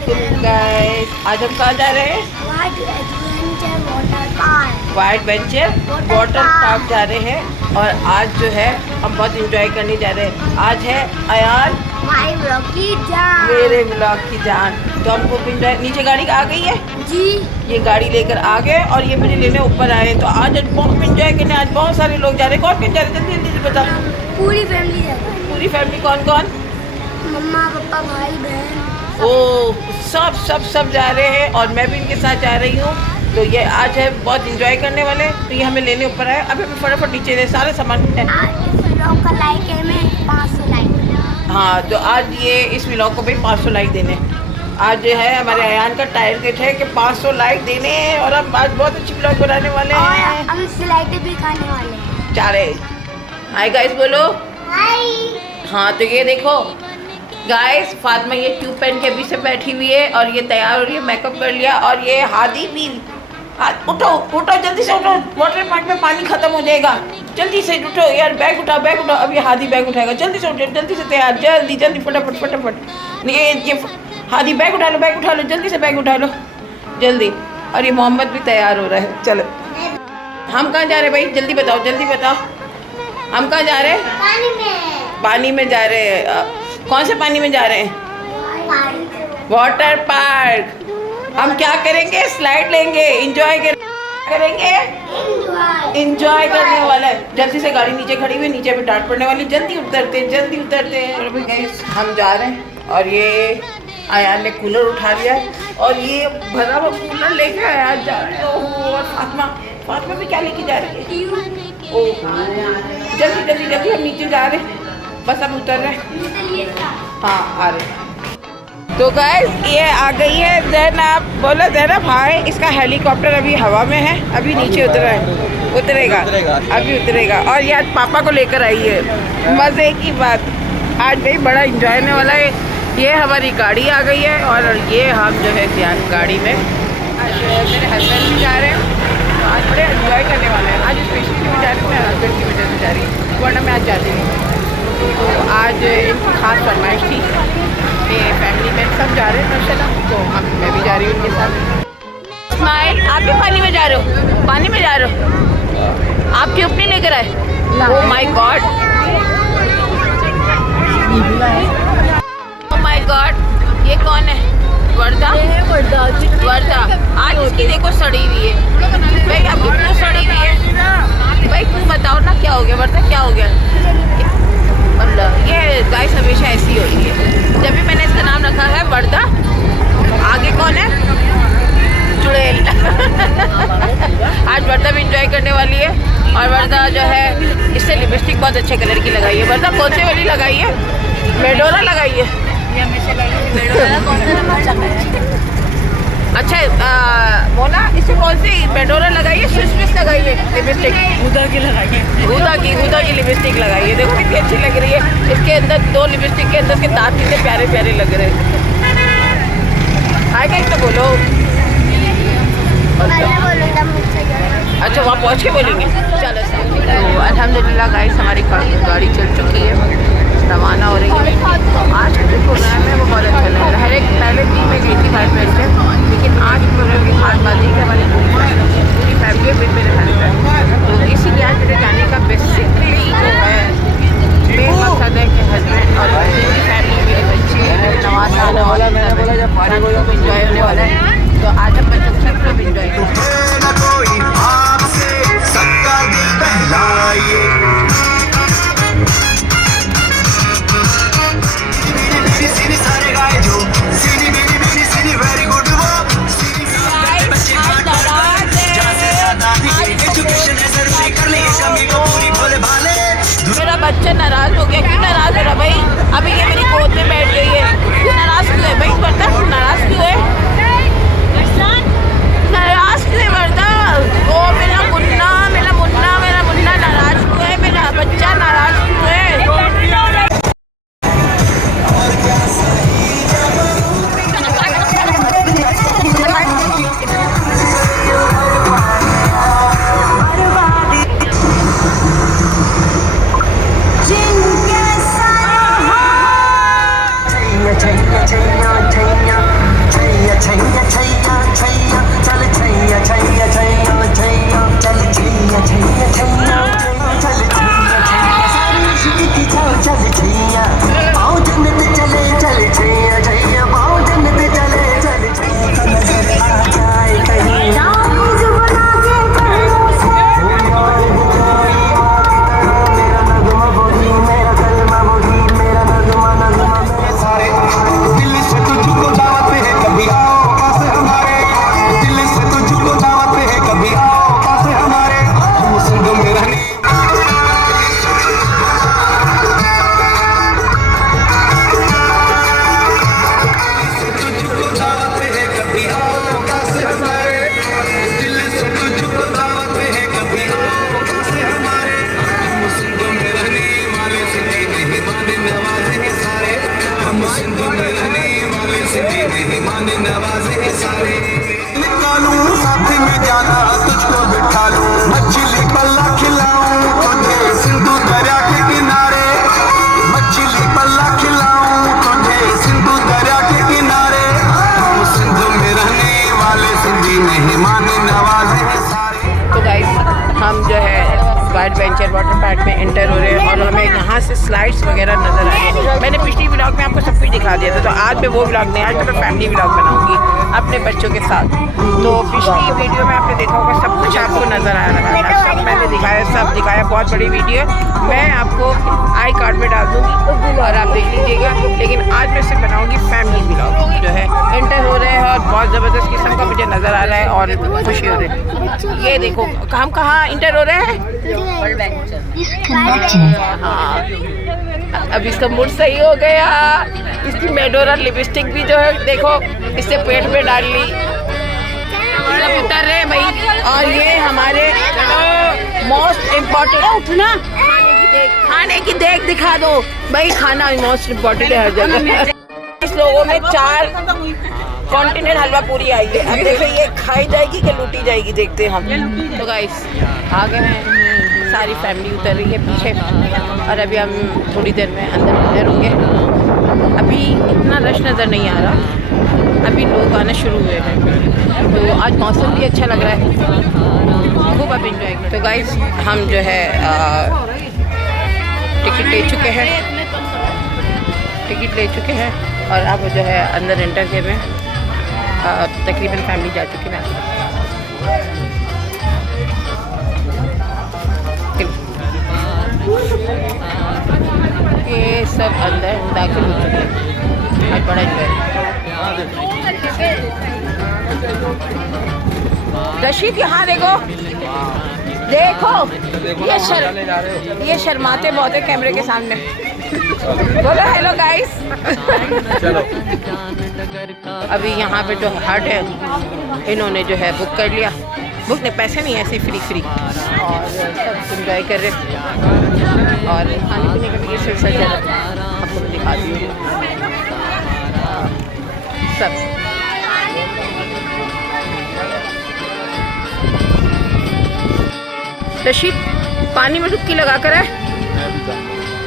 वालेकुम गाइस। आज हम कहाँ जा रहे हैं? वाइट वेंचर वाटर पार्क जा रहे हैं। और आज जो है हम बहुत इंजॉय करने जा रहे हैं। आज है अयान मेरे ब्लॉग की जान। तो हमको इंजॉय, नीचे गाड़ी आ गई है जी, ये गाड़ी लेकर आ गए और ये मुझे लेने ऊपर आए। तो आज बहुत इंजॉय करने, आज बहुत सारे लोग जा रहे हैं। कौन कौन जा रहे हैं? जल्दी जल्दी से बता। पूरी फैमिली जा रही है। पूरी फैमिली कौन कौन? मम्मा पापा भाई बहन। ओ सब जा रहे हैं और मैं भी इनके साथ जा रही हूँ। तो ये आज है बहुत इंजॉय करने वाले। तो ये हमें लेने ऊपर आए। अभी हमें फटाफट नीचे दे सारे सामान है। व्लॉग का लाइक है मैं 500 लाइक। हाँ, तो आज ये इस व्लॉग को भी 500 लाइक देने। आज जो है हमारे अयान का टारगेट है कि 500 लाइक देने हैं और हम आज बहुत अच्छी व्लॉग बनाने वाले हैं। हम स्लाइडें भी खाने वाले हैं। चारे हाय गाइस बोलो हाय। हाँ, तो ये देखो गाइस, फातिमा ये ट्यूब पहन के अभी से बैठी हुई है और ये तैयार हो रही है, मेकअप कर लिया। और ये हादी भी, उठो उठो जल्दी से उठो, वाटर पार्क में पानी खत्म हो जाएगा। जल्दी से उठो यार, बैग उठाओ बैग उठाओ। अभी हादी बैग उठाएगा, जल्दी से उठो, जल्दी से तैयार, जल्दी जल्दी फटाफट फटाफट। ये हादी बैग उठा लो जल्दी से, बैग उठा लो जल्दी। और ये मोहम्मद भी तैयार हो रहा है। चलो हम कहाँ जा रहे हैं भाई? जल्दी बताओ जल्दी बताओ, हम कहाँ जा रहे हैं? पानी में जा रहे हैं। कौन से पानी में जा रहे हैं? Water park. हम क्या करेंगे? स्लाइड लेंगे, इंजॉय करेंगे, इंजॉय करने वाला है। जल्दी से गाड़ी नीचे खड़ी हुई, नीचे भी डांट पड़ने वाली। जल्दी उतरते हैं। अभी गाइस हम जा रहे हैं और ये अयान ने कूलर उठा लिया है और ये भरा हुआ कूलर लेके अयान जा रहे हैं। ओहो, और फातिमा भी क्या लेके जा रही है? ओहो, जल्दी हम नीचे जा रहे हैं, बस अब उतर रहे हैं। हाँ आ रहे हैं। तो गाइस ये आ गई है ज़ैनब। बोलो ज़ैनब हाय। इसका हेलीकॉप्टर अभी हवा में है, अभी नीचे उतरेगा अभी उतरेगा। और ये आज पापा को लेकर आई है। मज़े की बात, आज भाई बड़ा इंजॉय होने वाला है। ये हमारी गाड़ी आ गई है और ये हम जो है गाड़ी में आज मेरे हस्बैंड भी जा रहे हैं। तो आज बड़े इंजॉय करने वाले हैं। आज स्पेशली क्यों जा रही हूँ? मेरे हस्बैंड की वजह से जा रही हूँ, वरना मैं आज जाती नहीं। तो आज इनकी खास फरमाइश थी कि फैमिली में सब जा रहे हैं माशाल्लाह, तो मैं भी जा रही हूँ उनके साथ। स्माइल, आप भी पानी में जा रहे हो? पानी में जा रहे हो? आप ट्यूब नहीं लेकर आए? Oh my God, oh my God. ये कौन है? वर्दा। आज इसकी देखो सड़ी हुई है भाई। आपकी क्यों सड़ी हुई है भाई? तुम बताओ ना क्या हो गया वर्दा, क्या हो गया? ये गाइस हमेशा ऐसी होती है। जब भी मैंने इसका नाम रखा है वर्दा, आगे कौन है? चुड़ैल। आज वर्दा भी इंजॉय करने वाली है। और वर्दा जो है इससे लिपस्टिक बहुत अच्छे कलर की लगाई है। वर्दा कौन सी वाली लगाई है? मेडोरा लगाई है। अच्छा मोना, इसे कौन सी मेडोरा लगाई है? स्विस लगाई है लिपस्टिक? हुदा की लिपस्टिक लगाई है। देखो कितनी अच्छी लग रही है। इसके अंदर दो लिपस्टिक के अंदर के दांत कितने प्यारे प्यारे लग रहे हैं। हाय गाइस तो बोलो। अच्छा वहाँ पहुँच के बोलेंगे। चलो तो अल्हम्दुलिल्लाह गाइस हमारी गाड़ी चल चुकी है, रवाना हो रही है। तो आज का जो प्रोग्राम है वो बहुत अच्छा लग रहा है। हर एक पहले दिन में गई थी वाइट वेंचर, लेकिन आज प्रोग्राम की खास बात है कि हमारी पूरी फैमिली विद मेरे हस्बैंड। तो इसीलिए आज मेरे जाने का बेसिकली जो है मेन मकसद है कि हस्बैंड और पूरी फैमिली, मेरे बच्चे, नवाज आने वाला इंजॉय होने वाला है। तो आज हम बच्चों के साथ सब इंजॉय करेंगे। मेरा बच्चा नाराज हो गया। क्यों नाराज हो रहा भाई? अभी ये मेरी गोद में बैठ गई है। क्यों नाराज क्यों है भाई? बता नाराज क्यों है? नाराज क्यों है वर्दा? ओ मेरा मुन्ना नाराज क्यों है? मेरा बच्चा नाराज क्यों है? मेहमान नवाजे हैं सारे निकालूं साथ में जाना तुझको बिठा लूं मछली पल्ला खिलाऊं तुझे सिंधु दरिया के किनारे मछली पल्ला खिलाऊं तुझे सिंधु दरिया के किनारे हम सिंधु में रहने वाले सिंधी मेहमान नवाजे हैं सारे। तो गाइस हम जो है वाइट वेंचर वाटर पार्क में एंटर हो रहे हैं और हमें यहाँ से स्लाइड्स वगैरह नज़र आ रही है। मैंने पिछली व्लॉग में आपको सब कुछ दिखा दिया था, तो आज मैं वो व्लॉग नहीं, आज मैं फैमिली व्लॉग बनाऊंगी अपने बच्चों के साथ। तो पिछली वीडियो में आपने देखा होगा सब कुछ आपको नज़र आ रहा है, सब मैंने दिखाया, सब दिखाया, बहुत बड़ी वीडियो मैं आपको आई कार्ड में डाल दूँगी और आप देख लीजिएगा। लेकिन आज मैं सिर्फ बनाऊँगी फैमिली व्लॉग जो है। एंटर हो रहे हैं और बहुत ज़बरदस्त किस्म का मुझे नज़र आ रहा है और खुशी हो रही है। ये देखो हम कहाँ इंटर हो रहे हैं। हाँ, अब इसका मूड सही हो गया। इसकी मेडोरा लिपस्टिक भी जो है देखो इससे पेट में डाल ली, सब उतर रहे हैं भाई। और ये हमारे मोस्ट इम्पोर्टेंट उठना खाने की देख दिखा दो भाई, खाना मोस्ट इम्पोर्टेंट है हर जगह। इस लोगों में 4 कॉन्टिनेंट हलवा पूरी आई है। अब देखो ये खाई जाएगी कि लूटी जाएगी, देखते हैं हम। तो गाइस आ गए हैं, सारी फैमिली उतर रही है पीछे और अभी हम थोड़ी देर में अंदर होंगे। अभी इतना रश नज़र नहीं आ रहा, अभी लोग आना शुरू हुए हैं। तो आज मौसम भी अच्छा लग रहा है, खूब अब इंजॉय करें। तो गाइस हम जो है टिकट ले चुके हैं और अब जो है अंदर एंटर किए में तकरीबन फैमिली जा चुकी है। ये सब अंदर दाखिल हो चुके हैं, आज बड़ा एंजॉय। रशीद यहाँ देखो ये शर्माते बहुत है कैमरे के सामने। बोलो हेलो गाइस। अभी यहाँ पे जो हट है इन्होंने जो है बुक कर लिया, बुक नहीं पैसे नहीं, ऐसे फ्री और सब इंजॉय कर रहे और खाने पीने का भी ये सिलसिला आपको मैं दिखा दी सब। रशीद पानी में डुबकी लगा कर है,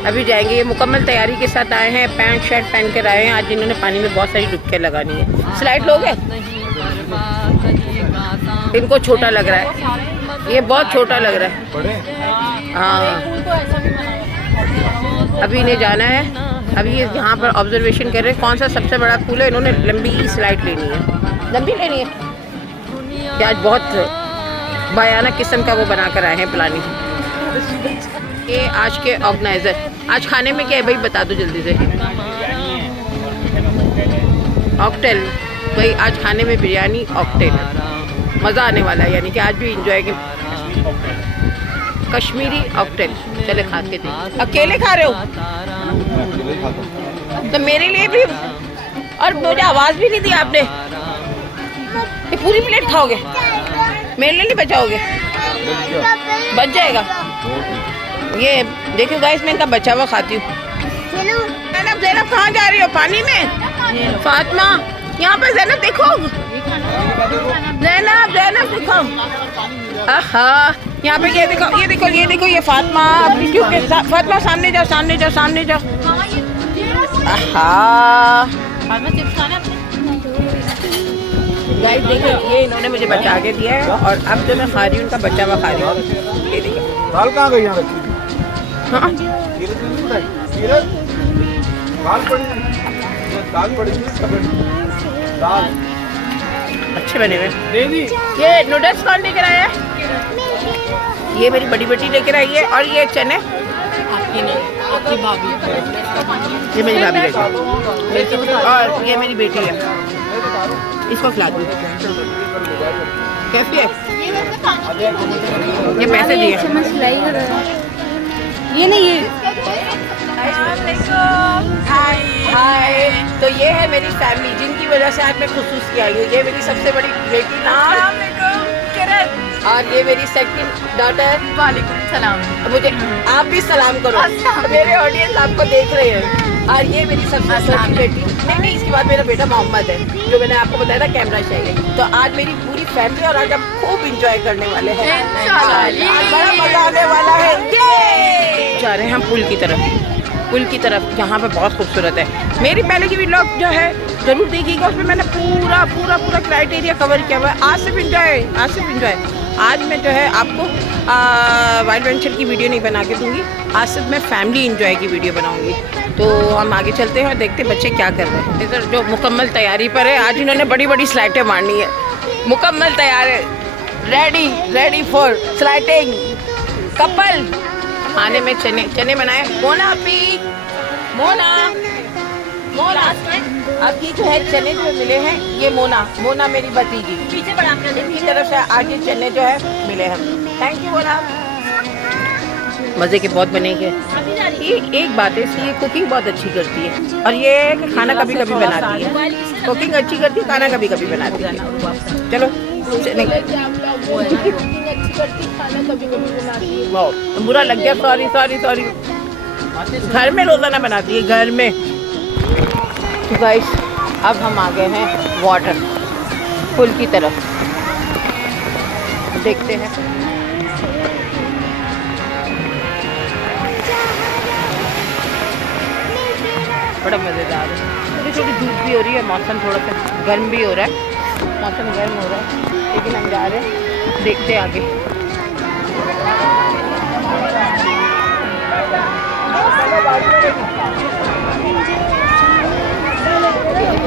अभी जाएंगे। ये मुकम्मल तैयारी के साथ आए हैं, पैंट शर्ट पहन कर आए हैं। आज इन्होंने पानी में बहुत सारी डुबकियाँ लगानी है। स्लाइड लोगे? इनको छोटा लग रहा है, ये बहुत छोटा लग रहा है। हाँ अभी इन्हें जाना है। अभी ये यहाँ पर ऑब्जर्वेशन कर रहे हैं कौन सा सबसे बड़ा पूल है। इन्होंने लंबी स्लाइड लेनी है, लंबी लेनी है। कि आज बहुत भयानक किस्म का वो बना कर आए हैं प्लानिंग। ये आज के ऑर्गेनाइज़र, आज खाने में क्या है भाई बता दो जल्दी से। ऑक्टेल भाई, आज खाने में बिरयानी ऑक्टेल, मज़ा आने वाला है। यानी कि आज भी इंजॉय के कश्मीरी ऑक्टेल। चले खा के देख। अकेले खा रहे हो तो मेरे लिए भी, और मुझे आवाज़ भी नहीं दी आपने। ये पूरी प्लेट खाओगे? मेरे लिए नहीं बचाओगे? बच जाएगा। ये देखो गाइस, मैं इनका बचा हुआ खाती हूँ। ज़ैनब कहाँ जा रही हो? पानी में? फातिमा यहाँ पर ज़ैनब देखो, ज़ैनब देखो। आहा यहाँ पे ये देखो ये फातिमा अपनी ट्यूब के साथ। फातिमा सामने जाओ। आहा गाइस देखो, ये इन्होंने मुझे बचा के दिया है और अब जो मैं खा रही हूँ उनका बचा हुआ खा रही हूँ। ये देखो दाल कहाँ गई यहाँ रखी? हाँ दाल पड़ी दाल अच्छे बने हुए। ये नूडल्स कौन लेकर आया है? ये मेरी बड़ी बेटी लेकर आई है। और ये चने आपकी भाभी, ये मेरी भाभी लेकर, और ये मेरी बेटी है। इसको खिला दूँ। कैसी है? ये पैसे दिए। ये नहीं है। हाय, तो ये है मेरी फैमिली जिनकी वजह से आज मैं खुशूस की आई हूँ। ये मेरी सबसे बड़ी बेटी नाम, और ये मेरी सेकंड डॉटर। वालेकुम सलाम। मुझे आप भी सलाम करो, मेरे ऑडियंस आपको देख रहे हैं। और ये मेरी सबसे छोटी बेटी, नहीं इसके बाद मेरा बेटा मोहम्मद है, जो मैंने आपको बताया था कैमरा शाही है। तो आज मेरी पूरी फैमिली और आज हम खूब इंजॉय करने वाले हैं। आज बड़ा मजा आने वाला है। जा रहे हैं हम पुल की तरफ, यहाँ पे बहुत खूबसूरत है। मेरी पहले की व्लॉग जो है जरूर देखिएगा, उसमें मैंने पूरा क्राइटेरिया कवर किया हुआ है। आज सिर्फ इंजॉय। आज मैं जो है आपको वाइल्ड वेंचर की वीडियो नहीं बना के दूंगी, आज सिर्फ मैं फैमिली इंजॉय की वीडियो बनाऊंगी। तो हम आगे चलते हैं और देखते हैं बच्चे क्या कर रहे हैं। इधर जो मुकम्मल तैयारी पर है, आज इन्होंने बड़ी स्लाइडें मारनी है। मुकम्मल तैयार है, रेडी फॉर स्लाइडिंग। कपल खाने में चने बनाए। मोना आपकी जो है चने जो मिले हैं, ये मोना मेरी भतीजी पीछे बड़ा इनकी तरफ से आज ये चने जो है मिले हैं। Thank you Mona. मज़े के बहुत बनेंगे। ये एक बात है, इसकी ये कुकिंग बहुत अच्छी करती है और ये खाना कभी बनाती है। कुकिंग अच्छी करती है, खाना कभी बनाती है। चलो बुरा लग गया, सॉरी। घर में रोजाना बनाती है, घर में। तो गाइस अब हम आ गए हैं वाटर पुल की तरफ, देखते हैं। बड़ा मज़ेदार है। थोड़ी धूप भी हो रही है, मौसम थोड़ा सा गर्म भी हो रहा है, लेकिन हम जा रहे हैं, देखते हैं आगे।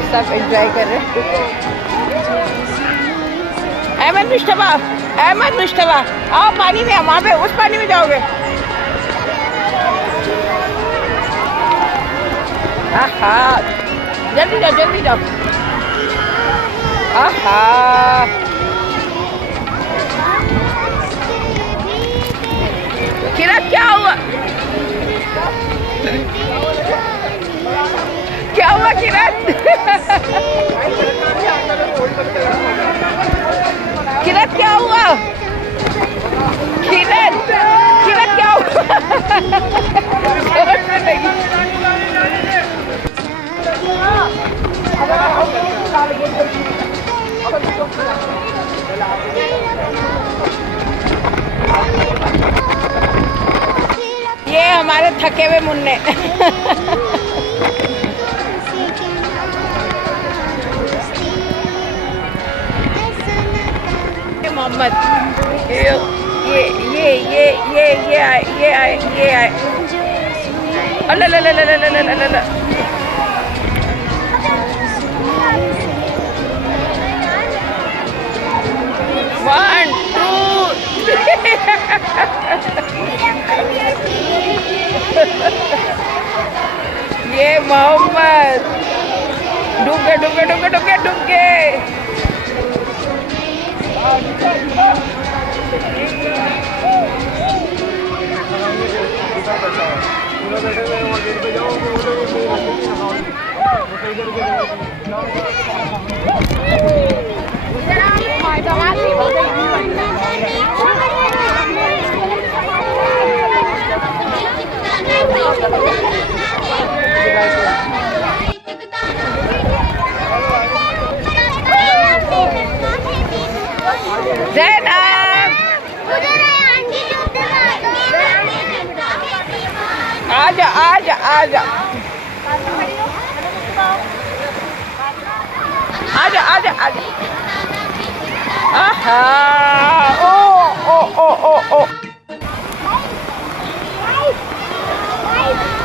सब एंजॉय कर रहे हैं। अहमद मुश्तबा आओ पानी में, वहाँ पे उस पानी में जाओगे। आहा जल्दी जाओ। आहा किरण क्या हुआ किरण? किरण क्या हुआ? किरण क्या हुआ? ये हमारे थके हुए मुन्ने। मोहम्मद ये आए। अल्लाह 1 2 ये मोहम्मद डूब गए। आजा। आहा ओ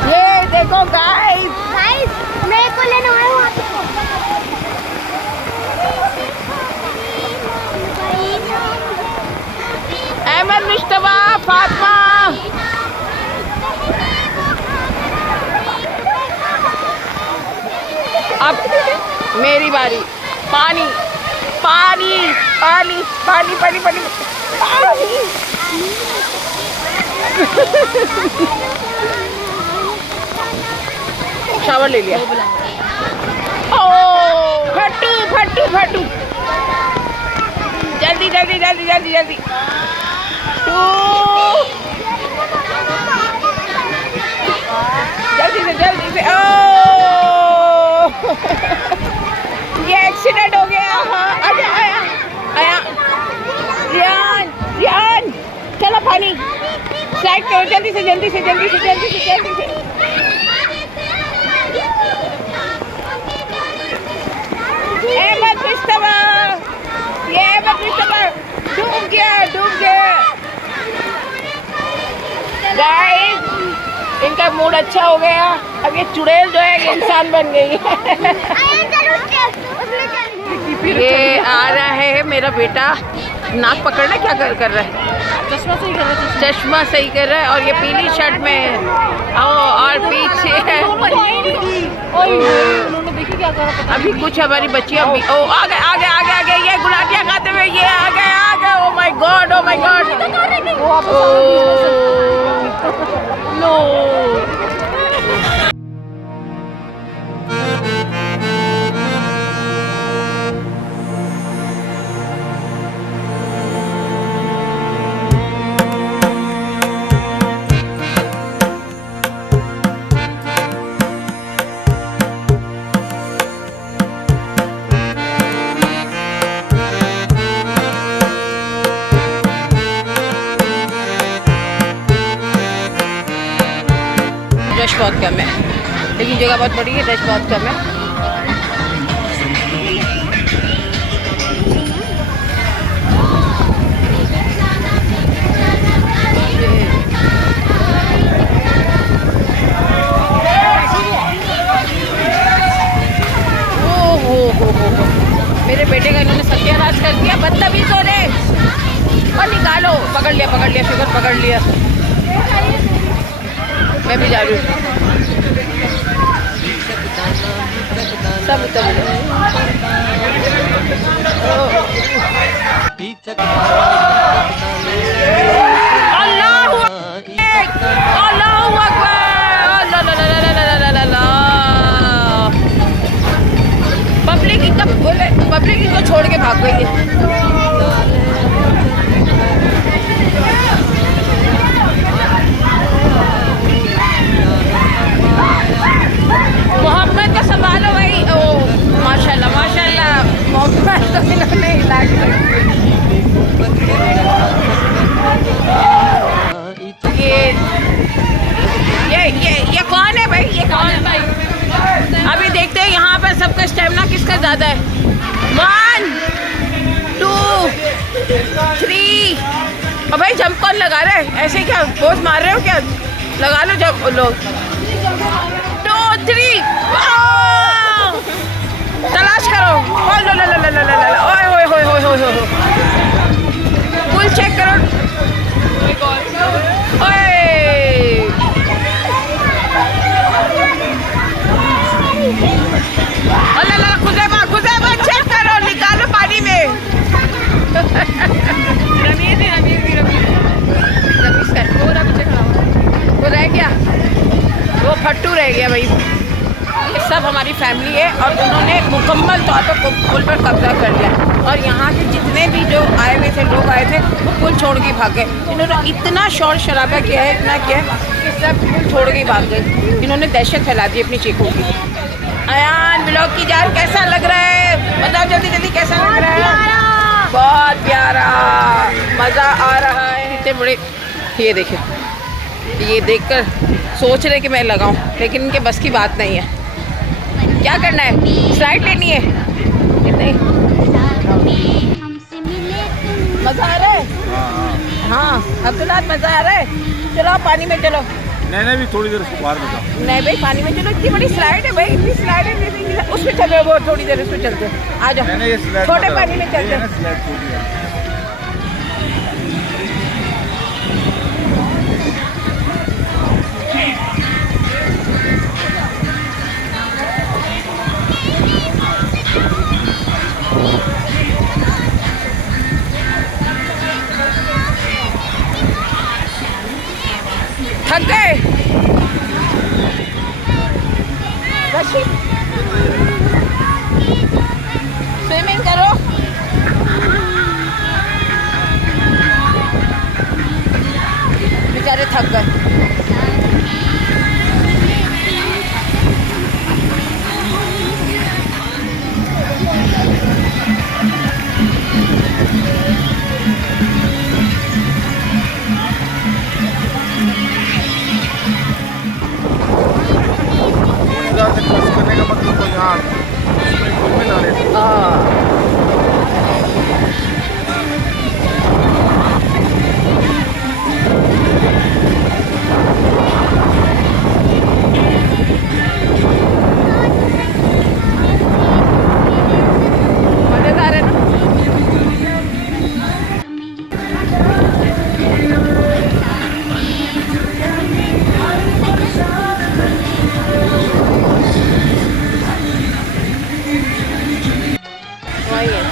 ये देखो गाइस मेरे को लेना है वहाँ अहमद मुश्तबा फातिमा। अब मेरी बारी। पानी। शावर ले लिया। ओ फट्टू। जल्दी जल्दी जल्दी जल्दी जल्दी 2 जल्दी से ओह ये एक्सीडेंट हो गया। हाँ आया आया आया रियान रियान चलो पानी स्लाइड करो जल्दी से जल्दी से जल्दी से जल्दी से जल्दी से। अहमद मुस्तफा ये अहमद मुस्तफा डूब गया गाइस। इनका मूड अच्छा हो गया। अब ये चुड़ैल जो है ये इंसान बन गई है। ये आ रहा है मेरा बेटा नाक पकड़ना क्या कर रहा है। चश्मा सही कर रहा है। चश्मा सही कर रहा है और ये पीली शर्ट में है और पीछे है। उन्होंने देखी क्या कर रहा अभी कुछ हमारी बच्चियां भी ओ आ गए ये गुलाटियां खाते हुए ये आ गए। Oh my God no. Rush बहुत कम है लेकिन जगह बहुत बड़ी है। रश बहुत कम है। मेरे बेटे का इन्होंने सत्यानाश कर दिया बदतमीजों ने। और निकालो पकड़ लिया शुगर पकड़ लिया। मैं भी जा रही हूँ सब उतर पब्लिक इनको छोड़ के भाग गई है। मोहम्मद का सवाल हो भाई। ओ माशाल्लाह माशाल्लाह मोहम्मद तो इन्होंने हिला के ये कौन है भाई। ये कौन है भाई। अभी देखते हैं यहाँ पर सबका स्टेमिना किसका ज़्यादा है। 1 2 3 और भाई जंप कौन लगा रहा है ऐसे क्या पोज मार रहे हो क्या। लगा लो जब लोग 2 3 तलाश करो। फुल चेक करो। खुदैबा चेक करो निकालो पानी में। वो रह गया वो फट्टू रह गया भाई। ये सब हमारी फैमिली है और उन्होंने मुकम्मल तौर पर पुल पर कब्जा कर लिया। और यहाँ के जितने भी जो आए हुए थे लोग आए थे वो पुल छोड़ के भाग गए। इन्होंने इतना शोर शराबा किया है इतना किया कि सब पुल छोड़ के भाग गए। इन्होंने दहशत फैला दी अपनी चीखों की। अयान ब्लॉग की जान कैसा लग रहा है बताओ जल्दी जल्दी कैसा लग रहा है। बहुत प्यारा मज़ा आ रहा है। इतने बड़े ये देखे ये देखकर सोच रहे कि मैं लगाऊं लेकिन इनके बस की बात नहीं है। क्या करना है स्लाइड लेनी है। इतने मज़ा आ रहा है। हाँ अब्दुल्ला मज़ा आ रहा है। चलो आप पानी में चलो। नहीं भी थोड़ी देर उसको बाहर में नहीं भाई पानी में चलो। इतनी बड़ी स्लाइड है भाई इतनी स्लाइड है उसमें चलो वो थोड़ी देर उसमें चलते आ जाओ। छोटे पानी में चलते थक गए। स्विमिंग करो बेचारे थक गए। इधर से क्रॉस करने का मतलब तो यहाँ स्विमिंग पूल में डाले थे। मजेदार है ना। वही है।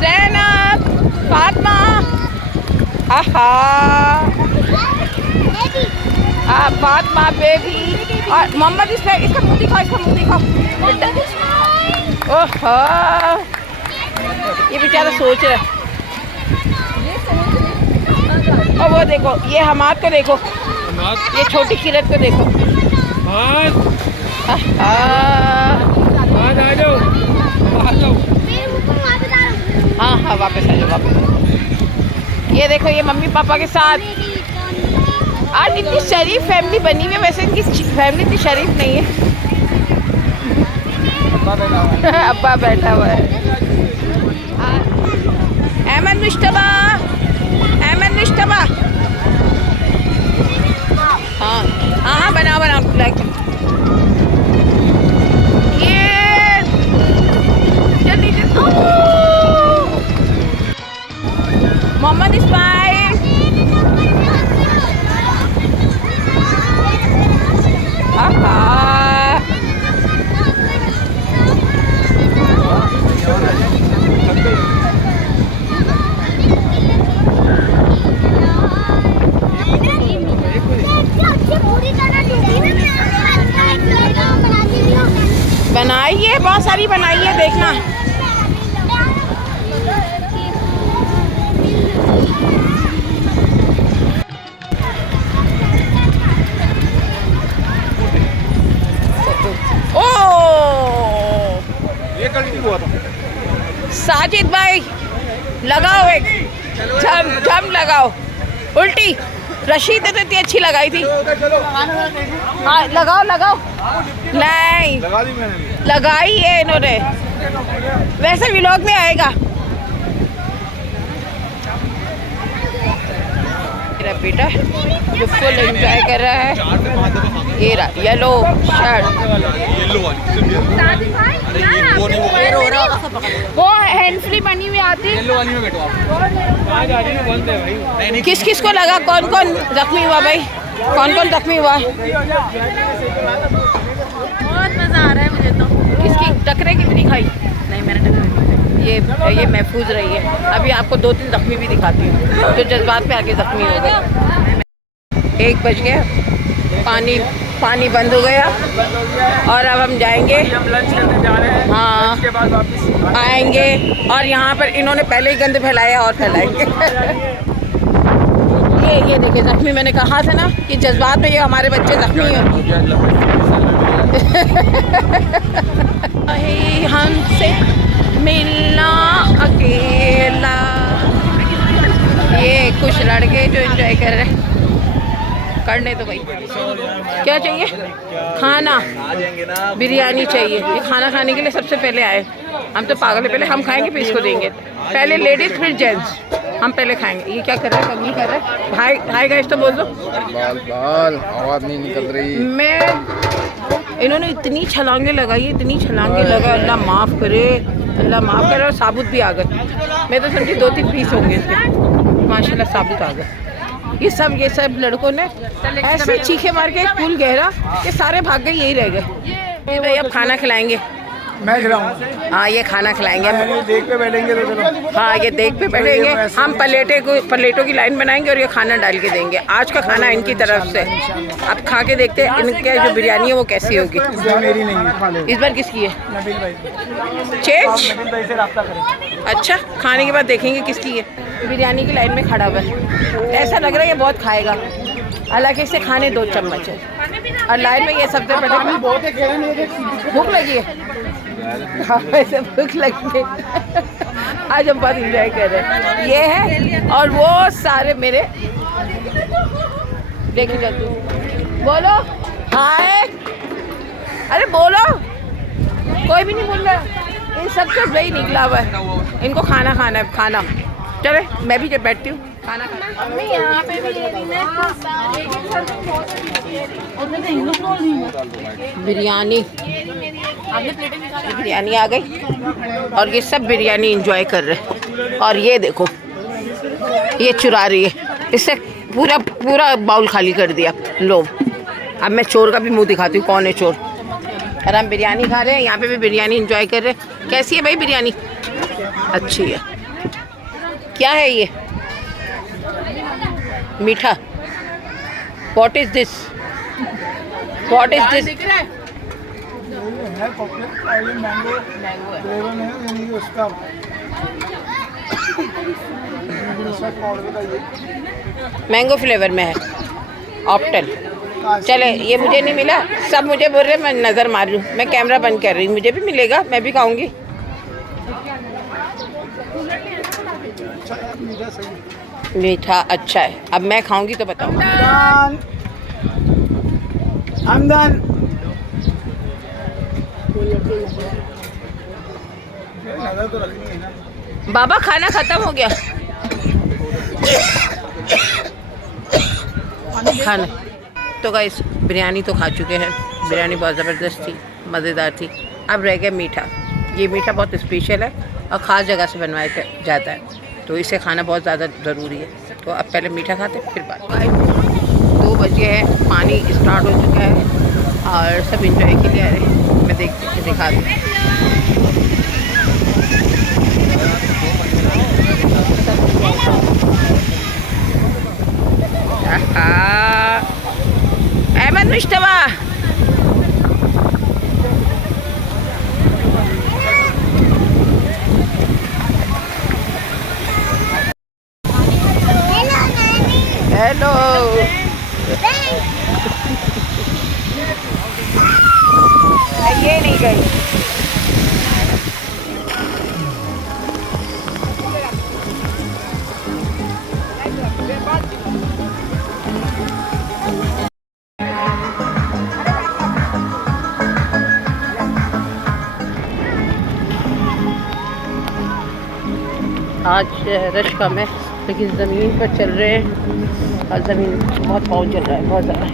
ज़ैनब, फातिमा, आहा, फातिमा बेबी और मोहम्मद इसमें इसका मुंह दिखाओ, इसका मुंह दिखाओ। ओहो, ये बेचारा सोच रहा है। और वो देखो, ये हमाद को देखो, ये छोटी किरत को देखो। आहा, आ जाओ। हाँ हाँ, वापस आ जाओ, वापस आ जाओ। ये देखो, ये मम्मी पापा के साथ आज इतनी शरीफ फैमिली बनी हुई है। वैसे इनकी फैमिली इतनी शरीफ नहीं है। अब्बा बैठा हुआ है। अहमद मुश्तबा, अहमद मुश्तबा। हाँ हाँ हाँ, बनाओ बनाओ लाइक। ये जल्दी जल्दी। मोहम्मद इस्माइल, बनाइए, बहुत सारी बनाइए, देखना। ये कल क्यों हुआ था? साजिद भाई लगाओ, एक झम झम लगाओ। उल्टी रशीद ने तो इतनी अच्छी लगाई थी। हाँ लगाओ लगाओ। नहीं लगा दी मैंने। लगाई है इन्होंने, वैसे व्लॉग में आएगा। मेरा बेटा जो फुल एंजॉय कर रहा है। ये रहा येलो शर्ट, येलो वाली। वो हैंड फ्री बनी हुई आती। येलो वाली में बैठो आप। आज आ रही बंद है भाई। किस किस को लगा, कौन कौन जख्मी हुआ भाई, कौन कौन जख्मी हुआ? बहुत मजा आ रहा है मुझे तो। किसकी टकरे कितनी खाई? नहीं मैंने टक्कर। ये महफूज रही है। अभी आपको 2-3 जख्मी भी दिखाती हूँ जो जज्बात पे आके जख्मी हो गए। 1 बज गया, पानी बंद हो गया और अब हम जाएंगे, हम लंच करने जा रहे हैं। हाँ उसके बाद वापस आएंगे। और यहाँ पर इन्होंने पहले ही गंद फैलाया और फैलाएंगे। ये देखिए जख्मी, मैंने कहा था ना कि जज्बात में ये हमारे बच्चे जख्मी हैं। हमसे मिलना अकेला। ये कुछ लड़के जो एंजॉय कर रहे हैं, करने तो भाई। क्या चाहिए? खाना, बिरयानी चाहिए। ये खाना खाने के लिए सबसे पहले आए। हम तो पागल है, पहले हम खाएंगे फिर इसको देंगे। पहले लेडीज फिर जेंट्स, हम पहले खाएंगे। ये क्या कर रहे हैं, कमी कर रहे हैं। भाई हाय गाइस तो बोल दो। बाल आवाज नहीं निकल रही। मैं इन्होंने इतनी छलांगे लगाई, इतनी छलांगे लगा, अल्लाह माफ़ करे, अल्लाह माफ़ करे। और साबुत भी आ गए। मैं तो समझी 2-3 पीस होंगे इसके, माशाल्लाह साबुत आ गए। ये सब लड़कों ने ऐसे चीखे मार के एक पुल गहरा कि सारे भाग गए, यही रह गए। भाई अब खाना खिलाएंगे। मैं खिलाऊंगा। हाँ ये खाना खिलाएंगे हम। नहीं, देख पे बैठेंगे तो चलो। हाँ ये देख पे बैठेंगे हम, प्लेटों की लाइन बनाएंगे और ये खाना डाल के देंगे। आज का खाना इनकी तरफ से। अब खा के देखते हैं इनके जो बिरयानी है वो कैसी होगी। मेरी नहीं है, खा लो। इस बार किसकी है? नबील भाई। चेंज। नबील भाई से राब्ता करें। अच्छा खाने के बाद देखेंगे किसकी है। बिरयानी की लाइन में खड़ा हुआ है, ऐसा लग रहा है ये बहुत खाएगा, हालांकि इसे खाने 2 चम्मच है और लाइन में ये सबसे पहले भूख लगी है। हाँ वैसे भूख लगी है। आज हम बहुत इंजॉय कर रहे हैं। ये है और वो सारे मेरे देखिए जल्दी बोलो हाय। अरे बोलो, कोई भी नहीं बोल रहा। इन सब से वही निकला हुआ है, इनको खाना खाना है। खाना चले मैं भी जब बैठती हूँ खाना खाना। यहाँ पे भी बिरयानी बिरयानी आ गई और ये सब बिरयानी एंजॉय कर रहे हैं। और ये देखो ये चुरा रही है, इससे पूरा पूरा बाउल खाली कर दिया। लो अब मैं चोर का भी मुंह दिखाती हूँ, कौन है चोर। और हम बिरयानी खा रहे हैं, यहाँ पे भी बिरयानी एंजॉय कर रहे हैं। कैसी है भाई बिरयानी? अच्छी है। क्या है ये? मीठा। What is this? What is this? है पॉपुलर और ये मैंगो फ्लेवर में है, यानी कि उसका मैंगो फ्लेवर में है, ऑप्टल। चले ये मुझे नहीं मिला, सब मुझे बोल रहे मैं नज़र मार लूँ। मैं कैमरा बंद कर रही हूँ, मुझे भी मिलेगा, मैं भी खाऊंगी। मीठा अच्छा है, अब मैं खाऊंगी तो बताऊँ। हमदन तो रखनी है ना। बाबा खाना खत्म हो गया। खाना तो गाइस बिरयानी तो खा चुके हैं। बिरयानी बहुत ज़बरदस्त थी, मज़ेदार थी। अब रह गया मीठा। ये मीठा बहुत स्पेशल है और ख़ास जगह से बनवाया जाता है, तो इसे खाना बहुत ज़्यादा ज़रूरी है। तो अब पहले मीठा खाते फिर बात। 2 बजे है, पानी स्टार्ट हो चुका है और सब इंजॉय के लिए आ रहे हैं। मैं दिखा दूँ। अहमद मुश्तबा हेलो। ये नहीं गई। आज रश कम है लेकिन ज़मीन पर चल रहे हैं और ज़मीन बहुत पहुँच चल रहा है, बहुत ज़्यादा।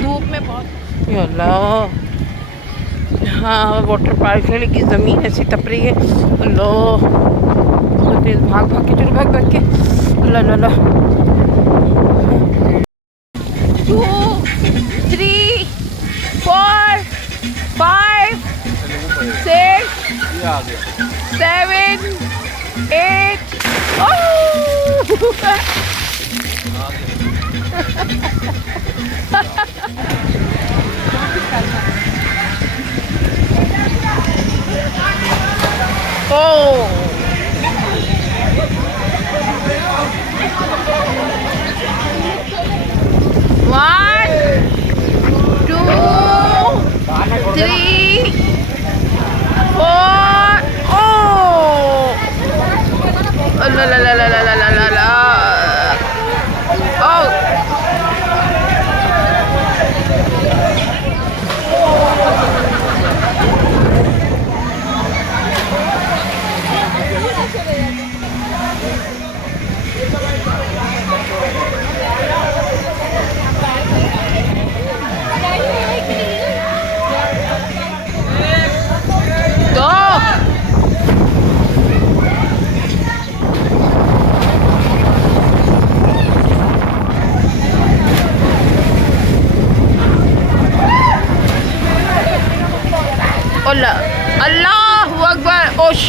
धूप में बहुत अल्लाह। हाँ वाटर पार्क है लेकिन ज़मीन ऐसी तप रही है। अल्लाह बहुत तेज भाग भाग के, चलो भाग भाग के। अल्लाह अल्लाह। 2 3 4 5 6 ये आ गया 7 8 ओह Oh! One, 2, 3, 4. Oh! La la la la la la la la. Oh! अल्लाहु अकबर। ओश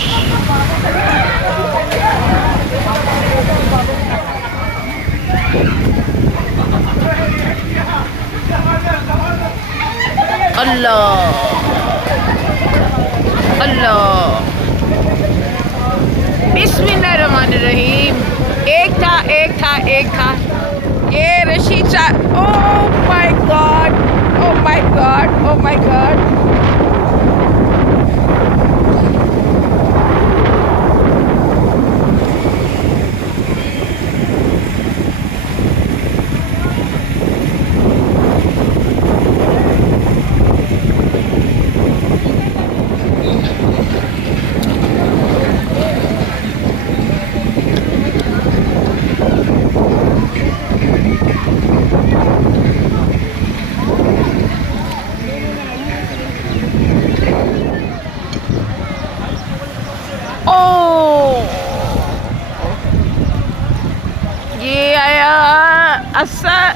अल्लाह अल्लाह। बिस्मिल्लाहिर्रहमानिर्रहीम। एक था ये रशीद साहब। Oh my God, oh my God, oh my God.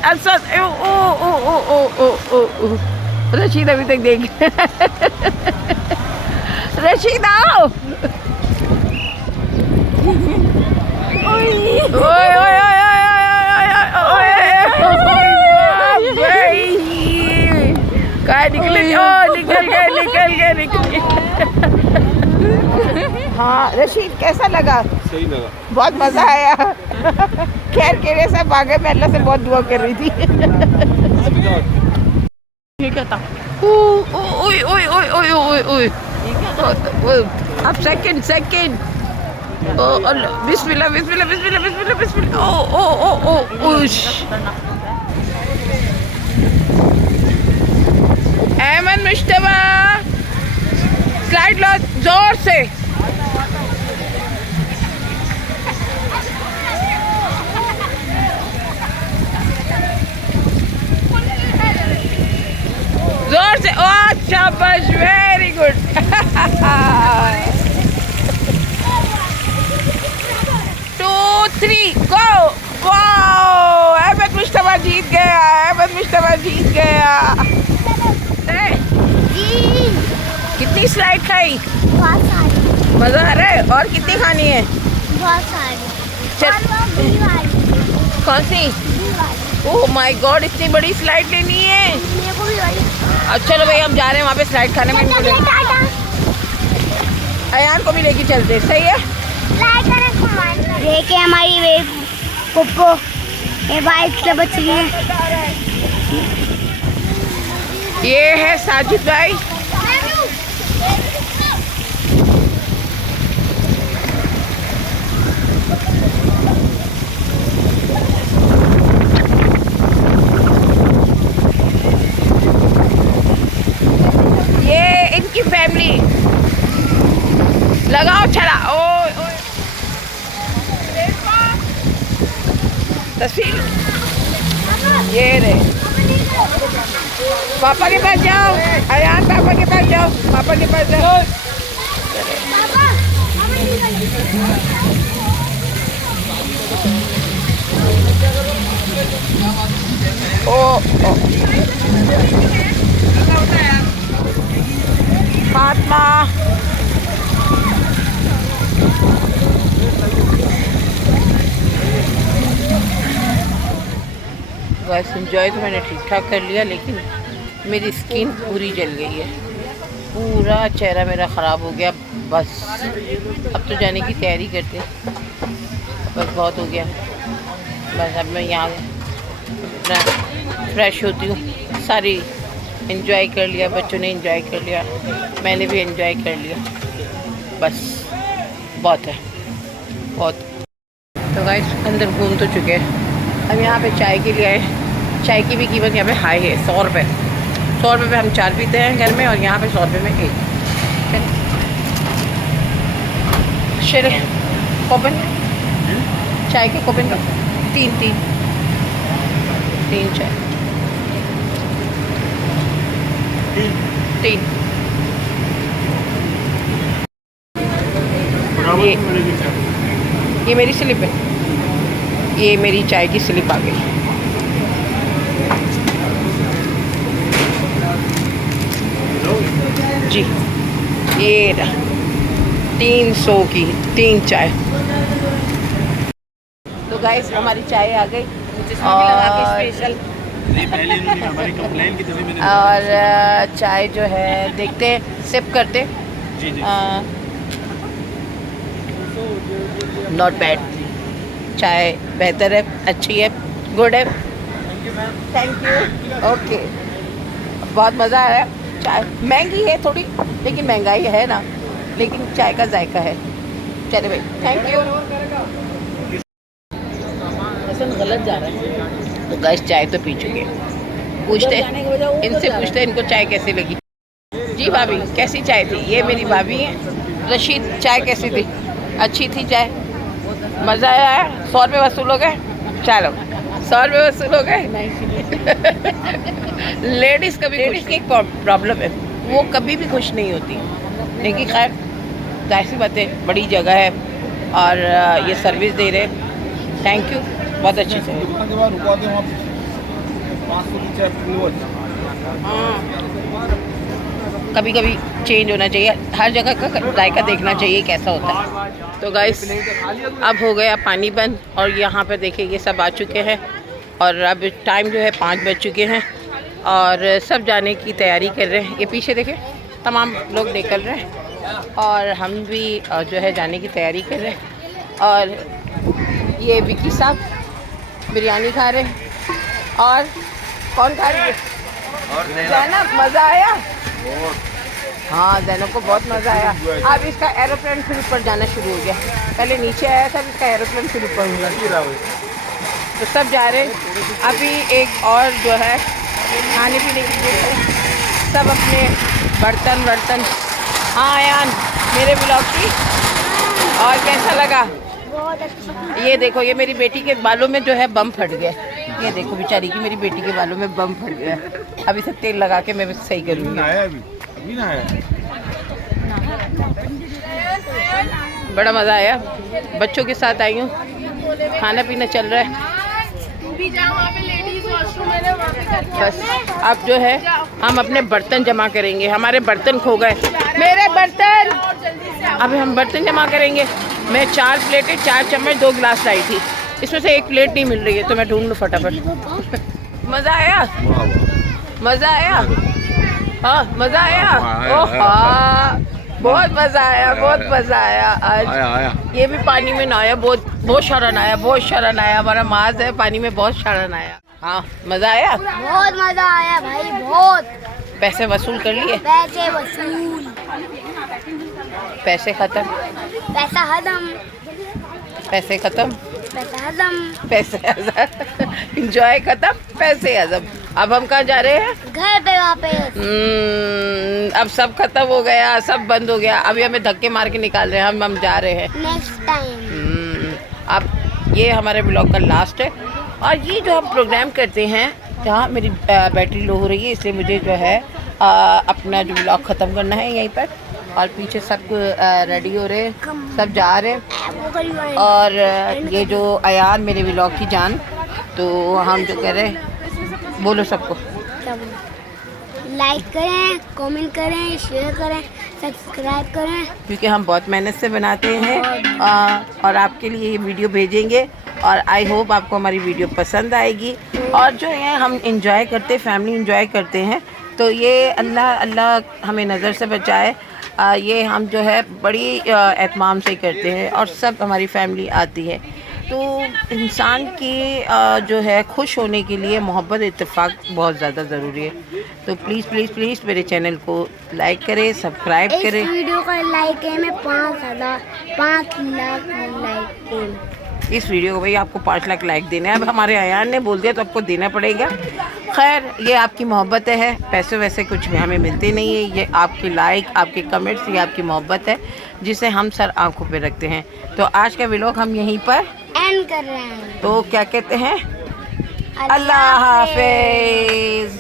Asad Rashid अभी तक देख रशीद आओ। हाँ रशीद कैसा लगा? सही लगा, बहुत मजा आया। खैर केरे से भागे, मैं अल्लाह से बहुत दुआ कर रही थी। नहीं कहता ओए ओए ओए ओए ओए ओए। अब सेकंड ओ अल्लाह बिस्मिल्लाह बिस्मिल्लाह बिस्मिल्लाह बिस्मिल्लाह बिस्मिल्लाह। ओ ओ ओ ओ उश। अहमद मुश्तबा स्लाइड लो जोर से। जोर से। ओह शाबाश, वेरी गुड। 2 3 गो गो। अहमद मुश्तबा जीत गया, अहमद मुश्तबा जीत गया। कितनी स्लाइड खाई? बहुत सारी। मजा आ रहा है? और कितनी खानी है? बहुत सारी। चल। और वो बी वाली। कौन सी? बी वाली। ओह माय गॉड, इतनी बड़ी स्लाइड लेनी है। मेरे को भी वाली। अच्छा चलो भाई हम जा रहे हैं वहाँ पे स्लाइड खाने में। टाटा। अयान को भी लेके चलते, सही है? देखे हमारी वे पुप्पो ये बाइक से बच रही है। ये है साजिद भाई। ये इनकी फैमिली लगाओ छड़ा। ओए ओए तस्वीर ये रे। पापा के पास जाओ, अयान पापा के पास जाओ, पापा के पास जाओ। ओ फातिमा बस एंजॉय तो मैंने ठीक ठाक कर लिया, लेकिन मेरी स्किन पूरी जल गई है, पूरा चेहरा मेरा ख़राब हो गया। बस अब तो जाने की तैयारी करते हैं, बस बहुत हो गया। बस अब मैं यहाँ अपना फ्रेश होती हूँ। सारी एंजॉय कर लिया, बच्चों ने एंजॉय कर लिया, मैंने भी एंजॉय कर लिया। बस बहुत है, बहुत। तो गाइस अंदर घूम तो चुके हैं, हम यहाँ पे चाय के लिए आए। चाय की भी कीमत यहाँ पे हाई है, 100 रुपये। 100 रुपये में हम 4 पीते हैं घर में, और यहाँ पे 100 रुपये में 1। शेरे कोपन चाय के कोपन 3 चाय 3। ये मेरी स्लिप है, ये मेरी चाय की स्लिप आ गई। जी ये 300 की 3 चाय। तो गाइस हमारी चाय आ गई, और चाय जो है देखते हैं, सिप करते। नॉट बैड, चाय बेहतर है, अच्छी है, गुड है। Thank you. ओके, बहुत मज़ा आया। चाय महंगी है थोड़ी, लेकिन महंगाई है ना, लेकिन चाय का जायका है। चले भाई, थैंक यू। गलत जा रहा है। तो गाइस चाय तो पी चुके हैं, पूछते इनसे पूछते इनको चाय कैसी लगी। जी भाभी कैसी चाय थी? ये मेरी भाभी है रशीद। चाय कैसी थी? अच्छी थी चाय, मज़ा आया। 100 रुपये वसूल हो गए। चलो 100 रुपये वसूल हो गए। लेडीज़ की एक प्रॉब्लम है, वो कभी भी खुश नहीं होती, लेकिन खैर जाहिर सी बात है, बड़ी जगह है और ये सर्विस दे रहे। थैंक यू, बहुत अच्छी से। कभी कभी चेंज होना चाहिए, हर जगह का जायका देखना चाहिए कैसा होता है। तो गाइस अब हो गया पानी बंद, और यहाँ पे देखिए ये सब आ चुके हैं, और अब टाइम जो है 5 बज चुके हैं, और सब जाने की तैयारी कर रहे हैं। ये पीछे देखें तमाम लोग निकल रहे हैं, और हम भी जो है जाने की तैयारी कर रहे हैं। और ये विकी साहब बिरयानी खा रहे हैं, और कौन खा रही है? जैनब। मज़ा आया? हाँ जैनब को बहुत मज़ा आया। अब इसका एरोप्लेन फिर ऊपर जाना शुरू हो गया, पहले नीचे आया था, इसका एरोप्लेन फिर ऊपर हुआ। तो सब जा रहे हैं। अभी एक और जो है खाने पीने की चीज़ है, सब अपने बर्तन। हाँ आयान मेरे ब्लॉग की, और कैसा लगा? बहुत अच्छा। ये देखो, ये मेरी बेटी के बालों में जो है बम फट गया। ये देखो बेचारी की, मेरी बेटी के बालों में बम फट गया। अभी से तेल लगा के मैं सही करूँगी। बड़ा मज़ा आया, बच्चों के साथ आई हूँ, खाना पीना चल रहा है। बस अब जो है हम अपने बर्तन जमा करेंगे, हमारे बर्तन खो गए, मेरे बर्तन। अब हम बर्तन जमा करेंगे। मैं 4 प्लेटें, 4 चम्मच, 2 गिलास लाई थी, इसमें से 1 प्लेट नहीं मिल रही है, तो मैं ढूंढ लूँ फटाफट। मज़ा आया? मज़ा आया? हाँ मज़ा आया। ओह हाँ, बहुत मज़ा आया, बहुत मज़ा आया आज। आया। ये भी पानी में नहाया, बहुत शरण आया, बहुत शरण आया। हमारा माज है, पानी में बहुत शरण आया। हाँ मज़ा आया? बहुत मज़ा आया भाई, बहुत। पैसे वसूल कर लिए? पैसे वसूल, पैसे ख़त्म, पैसा हजम, पैसे ख़त्म, पैसा हजम, पैसे हजम। इंजॉय ख़त्म, पैसे हजम। अब हम कहाँ जा रहे हैं? घर पे वापस। अब सब खत्म हो गया, सब बंद हो गया, अभी हमें धक्के मार के निकाल रहे हैं, हम जा रहे हैं। Next time. अब ये हमारे ब्लॉग का लास्ट है और ये जो हम प्रोग्राम करते हैं, जहाँ मेरी बैटरी लो हो रही है इसलिए मुझे जो है अपना जो ब्लॉग ख़त्म करना है यहीं पर। और पीछे सब रेडी हो रहे हैं, सब जा रहे हैं। और ये जो अयान मेरे ब्लॉग की जान, तो हम जो कह रहे हैं, बोलो सबको। लाइक करें, कमेंट करें, शेयर करें, सब्सक्राइब करें, क्योंकि हम बहुत मेहनत से बनाते हैं और आपके लिए ये वीडियो भेजेंगे और आई होप आपको हमारी वीडियो पसंद आएगी। और जो है हम इंजॉय करते, फैमिली इंजॉय करते हैं, तो ये अल्लाह हमें नज़र से बचाए। ये हम जो है बड़ी एहतमाम से करते हैं और सब हमारी फैमिली आती है। तो इंसान की जो है खुश होने के लिए मोहब्बत इत्तेफाक बहुत ज़्यादा ज़रूरी है। तो प्लीज़ प्लीज़ प्लीज़ मेरे चैनल को लाइक करें, सब्सक्राइब करें। इस वीडियो का लाइक है मैं 5 लाख लाइक है। इस वीडियो को भाई आपको 5 लाख लाइक देना है। अब हमारे अयान ने बोल दिया तो आपको देना पड़ेगा। खैर ये आपकी मोहब्बत है, पैसे वैसे कुछ भी हमें मिलते नहीं है, ये आपके लाइक, आपके कमेंट्स, ये आपकी मोहब्बत है जिसे हम सर आंखों पे रखते हैं। तो आज का व्लॉग हम यहीं पर एंड कर रहे हैं। तो क्या कहते हैं, अल्लाह हाफिज़।